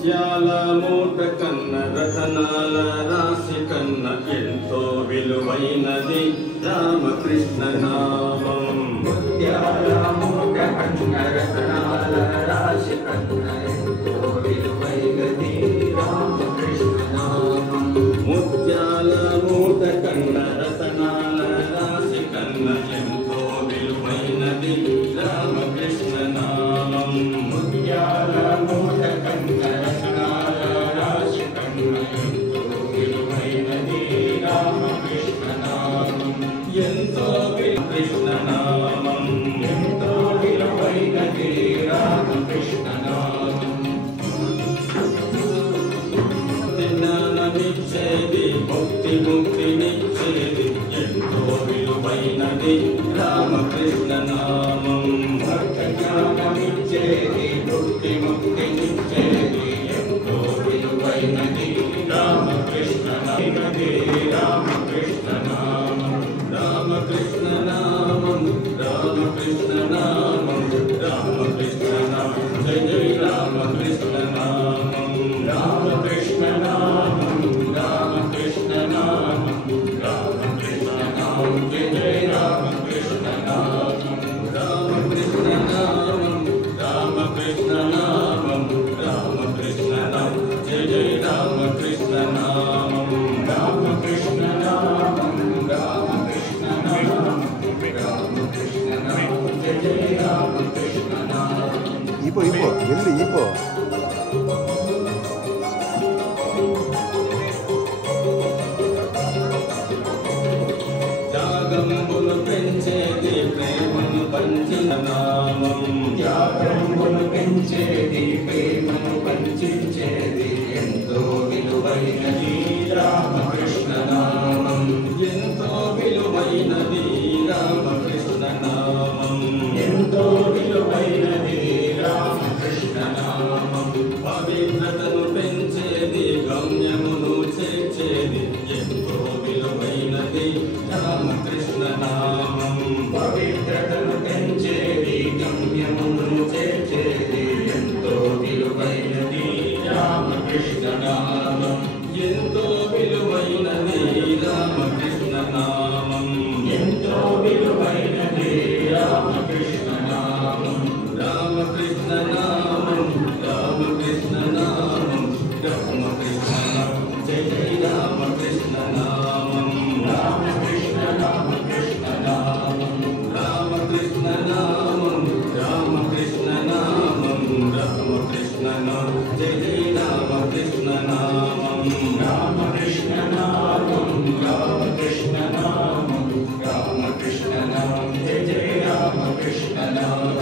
ముత్యాల మూట కన్న రతనాల రాశి కన్న ఎంతో విలువైనది రామకృష్ణ నామం. ముత్యాల మూట కన్న రతనాల రాశి కన్న ఎంతో విలువైనది రామకృష్ణ నామం. ముత్యాల మూట కన్న రతనాల రాశి కన్న ఎంతో విలువైనది రామకృష్ణ నామం. ముత్యాల మూట కన్న రతనాల రాశి కన్న ఎంతో విలువైనది రామకృష్ణ నామం. ఎంతో కృష్ణ నామం. ఎంతో విలువైనది రామకృష్ణ నామం. జ్ఞానమిచ్చేది భక్తి ముక్తినిచ్చేది ఎంతో విలువైనది రామకృష్ణ నామం. జ్ఞానమిచ్చేది భక్తి ముక్తినిచ్చేది ఎంతో విలువైనది రామకృష్ణ నామం. రామకృష్ణ నామం. రామకృష్ణ నామం. రామకృష్ణ నామం. రామకృష్ణ నామం. జయ జయ రామకృష్ణ నామం. రామకృష్ణ నామం. రామకృష్ణ నామం. రామకృష్ణ నామం. జయ జయ రామకృష్ణ నామం. రామకృష్ణ నామం. రామకృష్ణ నామం. రామకృష్ణ నామం. జయ జయ రామకృష్ణ నామం. రామకృష్ణ నామం. రామకృష్ణ నామం. రామకృష్ణ నామం. జయ జయ రామకృష్ణ నామం. ఇపో ఎల్లు ఇపో త్యాగమును పెంచేది ప్రేమను పంచిన నామం. త్యాగమును పెంచేది ప్రేమను పంచించేది ఎంతో విలువైనది రామకృష్ణ నామం. ఎంతో విలువైనది రామకృష్ణ నామం. ఎంతో విలువైనది రామకృష్ణ నామం. పవిత్రతను పెంచేది గమ్యమును చేర్చేది ఎంతో విలువైనది రామకృష్ణ నామం. పవిత్రతను పెంచేది గమ్యమును చేర్చేది ఎంతో విలువైనది రామకృష్ణ నామం. ఎంతో విలువైనది రామకృష్ణ నామం. ఎంతో విలువైనది రామకృష్ణ నామం. రామకృష్ణ నామం. రామకృష్ణ నామం. రామకృష్ణ నామం. జయ జయ రామకృష్ణ నామం. రామకృష్ణ రామకృష్ణ నామం. రామకృష్ణ నామం. రామకృష్ణ నామం. రామకృష్ణ నామం. జయ జయ రామకృష్ణ నామం. రామకృష్ణ నామం. రామకృష్ణ నామం. రామకృష్ణ నామం. జయ జయ రామకృష్ణ నామం.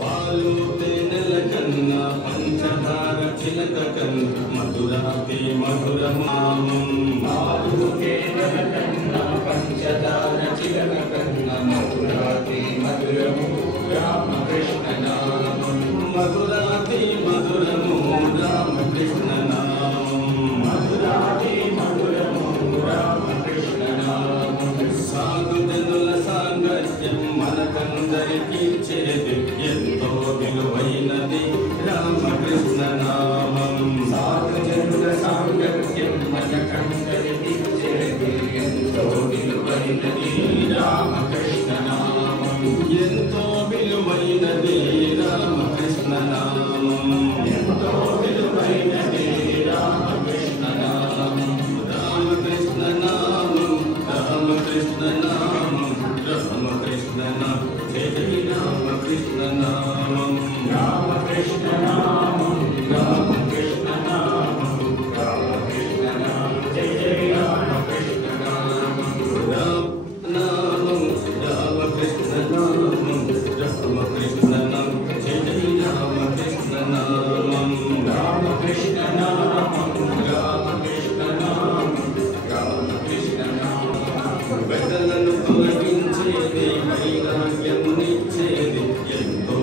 పాలు తేనెల కన్నా పంచదార చిలక కన్నా మధురాతి మధుర నామం. పాలు తేనెల కన్నా పంచదార చిలక కన్నా మధురాతి మధురము రామకృష్ణ నామం. మధురాతి మధురము రామకృష్ణ నామం. మధురాతి మధురము రామకృష్ణ నామం. సాధుజనుల సాంగత్యం మనకందరికీ చేది ఎంతో విలువైనది రామకృష్ణ నామం. సాధుజనుల సాంగత్యం మనకందరికీ చేది ఎంతో విలువైనది రామకృష్ణ నామం. ఎంతో విలువైనది రామకృష్ణ నామం. ఎంతో విలువైనది రామకృష్ణ నామం. రామకృష్ణ నామం. రామకృష్ణ నామం. రామకృష్ణ నామం. జయ జయ రామకృష్ణ నామం. రామకృష్ణ నామం. రామకృష్ణ నామం. రామకృష్ణ నామం. జయ జయ రామకృష్ణ నామం. నామం. రామకృష్ణ నామం. రామకృష్ణ నామం. జయ జయ రామకృష్ణ నామం. రామకృష్ణ నామం. రామకృష్ణ నామం. రామకృష్ణ నామం. వెదలను తొలగించేది వైరాగ్యమునిచ్చేది ఎంతో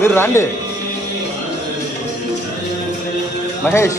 మీరు రండి మహేష్.